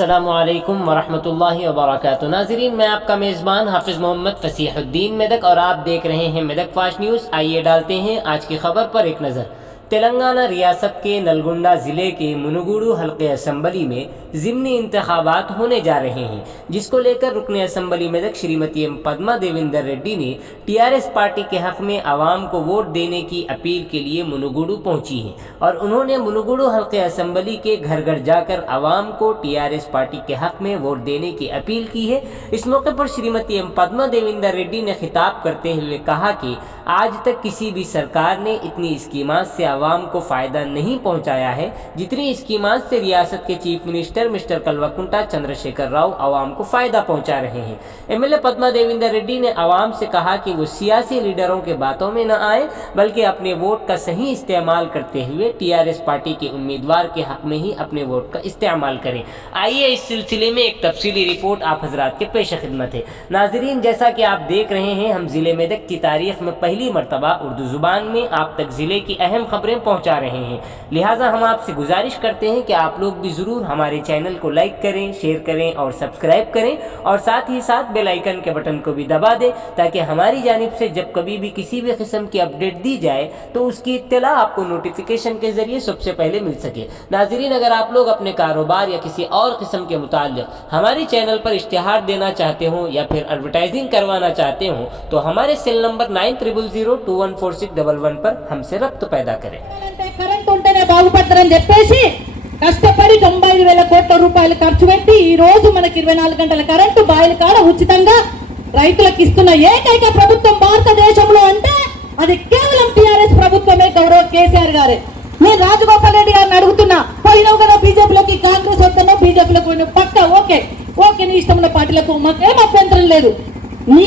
अस्सलामुअलैकुम वरहमतुल्लाहि वबरकातुहू। नाज़रीन, मैं आपका मेज़बान हाफिज़ मोहम्मद फ़सीहुद्दीन मेदक और आप देख रहे हैं मेदक फास्ट न्यूज़। आइए डालते हैं आज की खबर पर एक नज़र। तेलंगाना रियासत के नलगोंडा ज़िले के मुनुगुडु हल्के असम्बली में ज़िमनी इंतखाबात होने जा रहे हैं, जिसको लेकर रुकने असम्बली मेदक श्रीमती एम पद्मा देवेंद्र रेड्डी ने टीआरएस पार्टी के हक़ में आवाम को वोट देने की अपील के लिए मुनुगुडु पहुंची हैं और उन्होंने मुनुगुडु हल्के असम्बली के घर घर जाकर आवाम को टीआरएस पार्टी के हक़ में वोट देने की अपील की है। इस मौके पर श्रीमती एम पद्मा देवेंद्र रेड्डी ने खिताब करते हुए कहा कि आज तक किसी भी सरकार ने इतनी स्कीमात से आवाम को फ़ायदा नहीं पहुंचाया है जितनी स्कीमात से रियासत के chief minister mister Kalvakuntla Chandrashekar Rao आवाम को फ़ायदा पहुंचा रहे हैं। एमएलए पद्मा देवेंद्र रेड्डी ने आवाम से कहा कि वो सियासी लीडरों के बातों में न आए बल्कि अपने वोट का सही इस्तेमाल करते हुए टीआरएस पार्टी के उम्मीदवार के हक़ में ही अपने वोट का इस्तेमाल करें। आइए इस सिलसिले में एक तफसीली रिपोर्ट आप हजरात के पेश खिदमत है। नाजरीन, जैसा कि आप देख रहे हैं, हम ज़िले मेदक की तारीख में पहली मरतबा उर्दू ज़ुबान में आप तक ज़िले की अहम खबरें पहुंचा रहे हैं। लिहाजा हम आपसे गुजारिश करते हैं कि आप लोग भी ज़रूर हमारे चैनल को लाइक करें, शेयर करें और सब्सक्राइब करें और साथ ही साथ बेल आइकन के बटन को भी दबा दें ताकि हमारी जानिब से जब कभी भी किसी भी किस्म की अपडेट दी जाए तो उसकी इत्तला आपको नोटिफिकेशन के ज़रिए सबसे पहले मिल सके। नाज़रीन, अगर आप लोग अपने कारोबार या किसी और किस्म के मुताल्लिक़ हमारे चैनल पर इश्तिहार देना चाहते हो या फिर एडवर्टाइजिंग करवाना चाहते हो तो हमारे सेल नंबर 9000214611 पर हमसे रब्त पैदा करें। కష్టపడి 95,000 కోట్ల రూపాయలు ఖర్చు పెట్టి ఈ రోజు మనకి 24 గంటల కరెంటు బాయిల కాడ ఉచితంగా రైతులకు ఇస్తున్న ఏకైక ప్రభుత్వం భారతదేశంలో అంటే అది కేవలం టీఆర్ఎస్ ప్రభుత్వమే, గౌరవ కేసీఆర్ గారే. నేను రాజగోపాల్ రెడ్డి గారిని అడుగుతున్నా, పోయినావు కదా బీజేపీలోకి, కాంగ్రెస్ వస్తున్నావు, బీజేపీలోకి పోయినావు, పక్క ఓకే నీ ఇష్టం ఉన్న పార్టీలకు మాకేం అభ్యంతరం లేదు.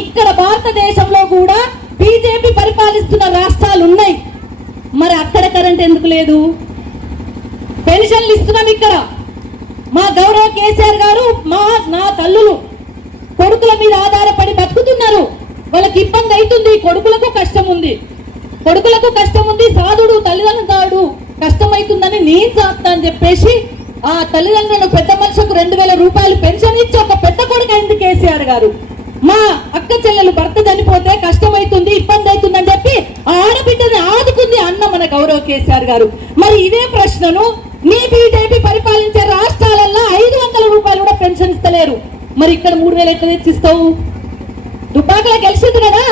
ఇక్కడ భారతదేశంలో కూడా బీజేపీ పరిపాలిస్తున్న రాష్ట్రాలు ఉన్నాయి, మరి అక్కడ కరెంట్ ఎందుకు లేదు? పెన్షన్లు ఇస్తున్నాం ఇక్కడ. మా గౌరవ కేసీఆర్ గారు నా తల్లులు కొడుకుల మీద ఆధారపడి బతుకుతున్నారు. వాళ్ళకి ఇబ్బంది అవుతుంది, కొడుకులకు కష్టం ఉంది, సాధుడు తల్లిదండ్రులు కష్టం అవుతుందని నేను చేస్తా అని చెప్పేసి ఆ తల్లిదండ్రులను పెద్ద మనుషులకు 2,000 రూపాయలు పెన్షన్ ఇచ్చి ఒక పెద్ద కొడుకు అయింది కేసీఆర్ గారు. మా అక్క చెల్లెలు భర్త చనిపోతే కష్టం అవుతుంది, ఇబ్బంది అవుతుందని చెప్పి ఆడబిడ్డని ఆదుకుంది అన్న మన గౌరవ కేసీఆర్ గారు. మరి ఇదే ప్రశ్నను నీ బీజేపీ పరిపాలించే రాష్ట్రాలలో 500 రూపాయలు కూడా పెన్షన్ ఇస్తలేరు. మరి ఇక్కడ 3,000 ఎట్లా తెచ్చిస్తావు? దుబ్బాకలో గెలిచింది కదా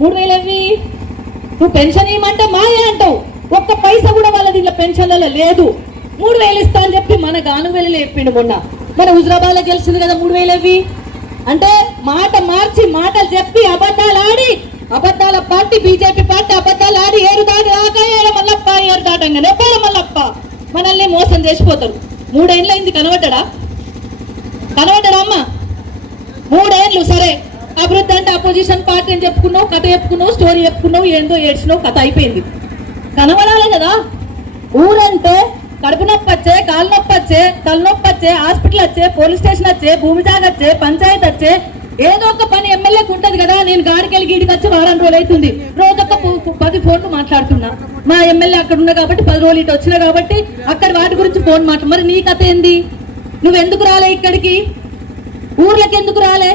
3,000 నువ్వు పెన్షన్ ఇవ్వమంటే మాయే అంటావు. ఒక్క పైసా కూడా వాళ్ళ దీంట్లో పెన్షన్లలో లేదు. 3,000 ఇస్తా అని చెప్పి మన గానువెల్లి చెప్పిండు మొన్న. మన హుజరాబాద్లో గెలిచింది కదా 3,000 అంటే మాట మార్చి మాటలు చెప్పి అబద్ధాలు ఆడి, అబద్ధాల పార్టీ బీజేపీ పార్టీ అబద్ధాలు ఆడి ఏరు దాటి రాక ఏరు మల్లప్ప ఏరు దాటంగానే పేరు మల్లప్ప మనల్ని మోసం చేసిపోతారు. 3 ఏళ్ళు అయింది, కనబడ్డా అమ్మ? 3 ఏళ్ళు. సరే, అభివృద్ధి అంటే అపోజిషన్ పార్టీ అని చెప్పుకున్నావు, కథ చెప్పుకున్నావు, స్టోరీ చెప్పుకున్నావు, ఏందో ఏడ్చినావు, కథ అయిపోయింది. కనబడాలి కదా. ఊరంటే కడుపు నొప్పి వచ్చే, కాలు నొప్పి వచ్చే, తలనొప్పి వచ్చే, హాస్పిటల్ వచ్చే, పోలీస్ స్టేషన్ వచ్చే, భూమి జాగ వచ్చే, పంచాయతీ వచ్చే, ఏదో ఒక పని ఎమ్మెల్యేకి ఉంటది కదా. నేను గాడికెళ్ళి గీడికి వచ్చి 1 వారం రోజులు అవుతుంది, రోజొక్క 10 ఫోన్లు మాట్లాడుతున్నా. మా ఎమ్మెల్యే అక్కడ ఉన్నా కాబట్టి 10 రోజులు ఇటు వచ్చినా కాబట్టి అక్కడ వాటి గురించి ఫోన్ మాట్లాడు. మరి నీ కథ ఏంది? నువ్వెందుకు రాలే ఇక్కడికి? ఊర్లకి ఎందుకు రాలే?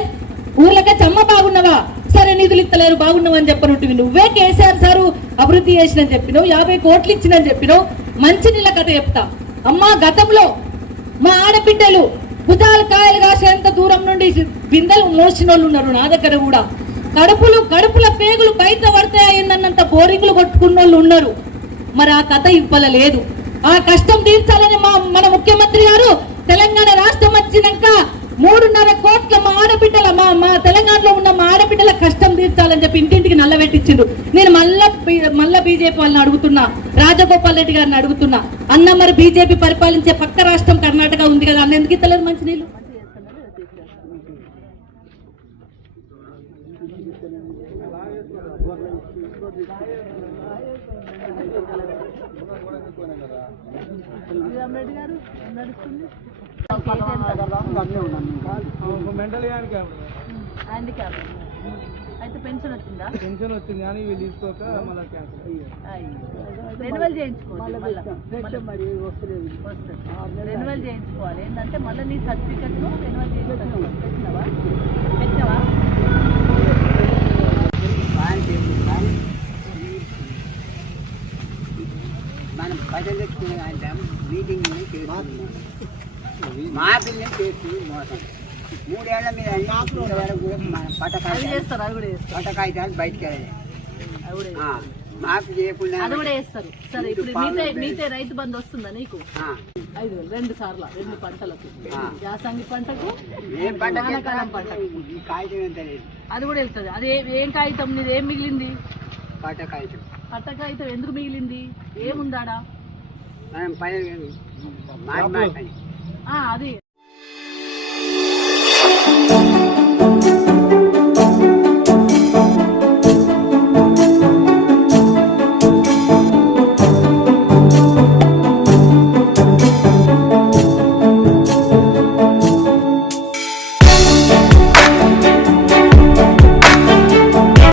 ఊర్లకే చమ్మ బాగున్నావా? సరే, నిధులు ఇస్తలేరు బాగున్నావు అని చెప్పనుంటివి. నువ్వే కేసీఆర్ సారు అభివృద్ధి చేసినని చెప్పినావు, 50 కోట్లు ఇచ్చినని చెప్పినావు. మంచి నీళ్ళ కథ చెప్తా అమ్మా. గతంలో మా ఆడబిడ్డలు భుజాలు కాయలు కాసేంత దూరం నుండి బిందెలు మోసిన వాళ్ళు ఉన్నారు. నా దగ్గర కూడా కడుపుల పేగులు బయట పడతాయన్నంత బోరింగ్లు కొట్టుకున్న వాళ్ళు ఉన్నారు. మరి ఆ కథ ఇవ్వలేదు. ఆ కష్టం తీర్చాలని మన ముఖ్యమంత్రి గారు తెలంగాణ రాష్ట్రం వచ్చినాక 3.5 కోట్ల మా ఆడబిడ్డల మా తెలంగాణలో ఉన్న మా ఆడబిడ్డల కష్టం తీర్చాలని చెప్పి ఇంటింటికి నల్లబెట్టించిండ్రు. నేను మళ్ళా బీజేపీ వాళ్ళని అడుగుతున్నా, రాజగోపాల్ రెడ్డి గారిని అడుగుతున్నా, అన్న మరి బీజేపీ పరిపాలించే పక్క రాష్ట్రం కర్ణాటక ఉంది కదా, అన్న ఎందుకు ఇస్తలేదు మంచి నీళ్ళు? అయితే పెన్షన్ వచ్చిందా? పెన్షన్ వచ్చింది కానీ వీళ్ళు తీసుకోక మళ్ళీ క్యాన్సిల్. రెన్యువల్ చేయించుకోవాలి, రెన్యువల్ చేయించుకోవాలి. ఏంటంటే మళ్ళీ నీ సర్టిఫికెట్ రెన్యువల్ చేయించుకోవాలి. పెట్టినావా? మనం ప్రజలు తెచ్చుకునే అంటాం మీటింగ్ మా పిల్లలు చేసి మోసం 3 ఏళ్ల మీద ఇంతవరకు కూడా మన అది చేస్తారు, అది కూడా చేస్తారు, పట్టకాయితాలు బయటకు వెళ్ళాలి అది కూడా చేస్తారు. మాకు చేయకుండా అది కూడా చేస్తారు. సరే, ఇప్పుడు మీతే రైతు బంధు వస్తుందా నీకు? 5,000 2 సార్లు 2 పంటలకు, యాసంగి పంటకు, ఏం పంట వానాకాలం పంటకు. ఈ కాగితం ఎంత లేదు అది కూడా వెళ్తుంది. అది ఏం కాగితం నీది? ఏం మిగిలింది? పట్టకాయితం. పట్ట కాగితం ఎందుకు మిగిలింది? ఏముందాడా? మనం పని అది అది